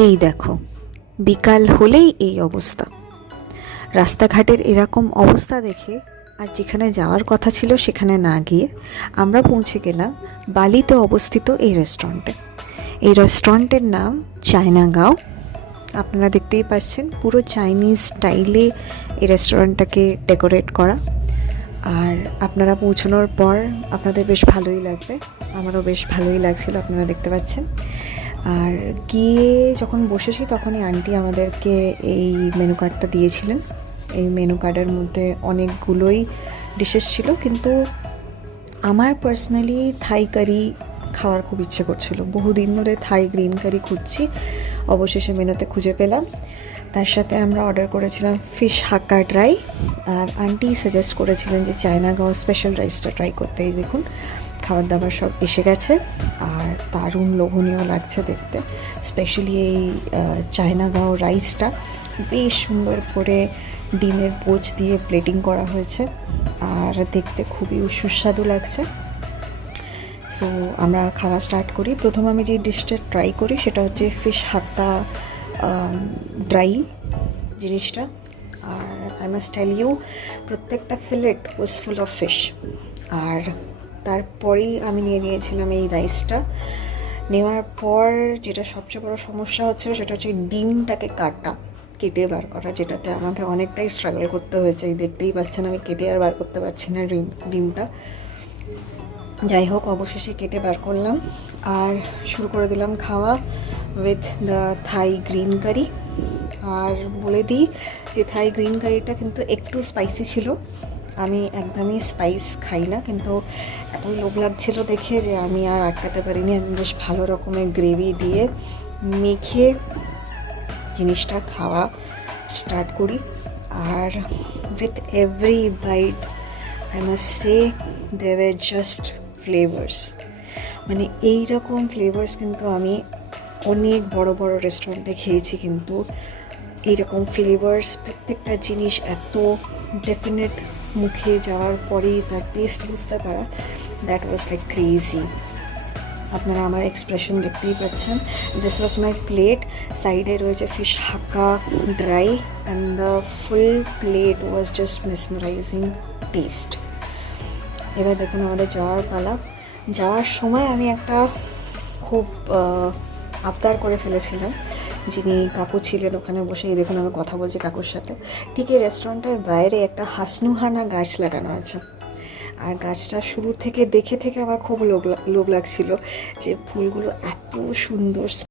এই দেখো, বিকাল হলেই এই অবস্থা। রাস্তাঘাটের এরকম অবস্থা দেখে আর যেখানে যাওয়ার কথা ছিল সেখানে না গিয়ে আমরা পৌঁছে গেলাম বালিতে অবস্থিত এই রেস্টুরেন্টে। এই রেস্টুরেন্টের নাম চায়না গাঁও। আপনারা দেখতেই পাচ্ছেন পুরো চাইনিজ স্টাইলে এই রেস্টুরেন্টটাকে ডেকোরেট করা। আর আপনারা পৌঁছানোর পর আপনাদের বেশ ভালোই লাগবে, আমারও বেশ ভালোই লাগছিল, আপনারা দেখতে পাচ্ছেন। আর গিয়ে যখন বসেছি তখনই আন্টি আমাদেরকে এই মেনু কার্ডটা দিয়েছিলেন। এই মেনু কার্ডের মধ্যে অনেকগুলোই ডিশেস ছিল, কিন্তু আমার পার্সোনালি থাই কারি খাওয়ার খুব ইচ্ছে করছিল। বহুদিন ধরে থাই গ্রিন কারি খুঁজছি, অবশেষে মেনুতে খুঁজে পেলাম। তার সাথে আমরা অর্ডার করেছিলাম ফিশ হাক্কা ড্রাই, আর আন্টি সাজেস্ট করেছিলেন যে চায়না গাঁও স্পেশাল রাইসটা ট্রাই করতেই। দেখুন খাবার দাবার সব এসে গেছে আর দারুণ লোভনীয় লাগছে দেখতে। স্পেশালি এই চায়না গাঁও রাইসটা বেশ সুন্দর করে ডিমের পোচ দিয়ে প্লেটিং করা হয়েছে আর দেখতে খুবই সুস্বাদু লাগছে। সো আমরা খাওয়া স্টার্ট করি। প্রথম আমি যে ডিশটা ট্রাই করি সেটা হচ্ছে ফিশ হাক্কা ড্রাই জিনিসটা। আর আই মাস্ট টেল ইউ, প্রত্যেকটা fillet was full of fish. আর তারপরেই আমি নিয়েছিলাম এই রাইসটা। নেওয়ার পর যেটা সবচেয়ে বড় সমস্যা হচ্ছে সেটা হচ্ছে ডিমটাকে কেটে বার করা, যেটাতে আমাকে অনেকটাই স্ট্রাগল করতে হয়েছে। দেখতেই পাচ্ছেন আমি কেটে আর বার করতে পারছি না ডিমটা। যাই হোক, অবশেষে কেটে বার করলাম আর শুরু করে দিলাম খাওয়া উইথ দ্য থাই গ্রিন কারি। আর বলে দিই যে থাই গ্রিন কারিটা কিন্তু একটু স্পাইসি ছিল। আমি একদমই স্পাইস খাই না, কিন্তু এতই লোভ লাগছিল দেখে যে আমি আর আটকাতে পারিনি। আমি বেশ ভালো রকমের গ্রেভি দিয়ে মেখে জিনিসটা খাওয়া স্টার্ট করি। আর with every bite I must say they were just flavours. মানে এইরকম ফ্লেভার্স কিন্তু আমি অনেক বড় বড় রেস্টুরেন্টে খেয়েছি, কিন্তু এইরকম ফ্লেভার্স প্রত্যেকটা জিনিস এত ডেফিনেট মুখে যাওয়ার পরেই তার টেস্ট বুঝতে পারা, দ্যাট ওয়াজ লাইক ক্রেজি। আপনারা আমার এক্সপ্রেশন দেখতেই পাচ্ছেন। This was my plate. সাইডে রয়েছে fish Hakka dry and the full plate was just mesmerising test. এবার দেখুন আমাদের যাওয়ার পালা। যাওয়ার সময় আমি একটা খুব আবদার করে ফেলেছিলাম। যিনি কাকু ছিলেন ওখানে বসে, এই দেখুন আমি কথা বলছি কাকুর সাথে। ঠিক এই রেস্টুরেন্টের বাইরে একটা হাসনুহানা গাছ লাগানো আছে। আর গাছটা শুরু থেকে দেখে আমার খুব লোভ লাগছিল যে ফুলগুলো এত সুন্দর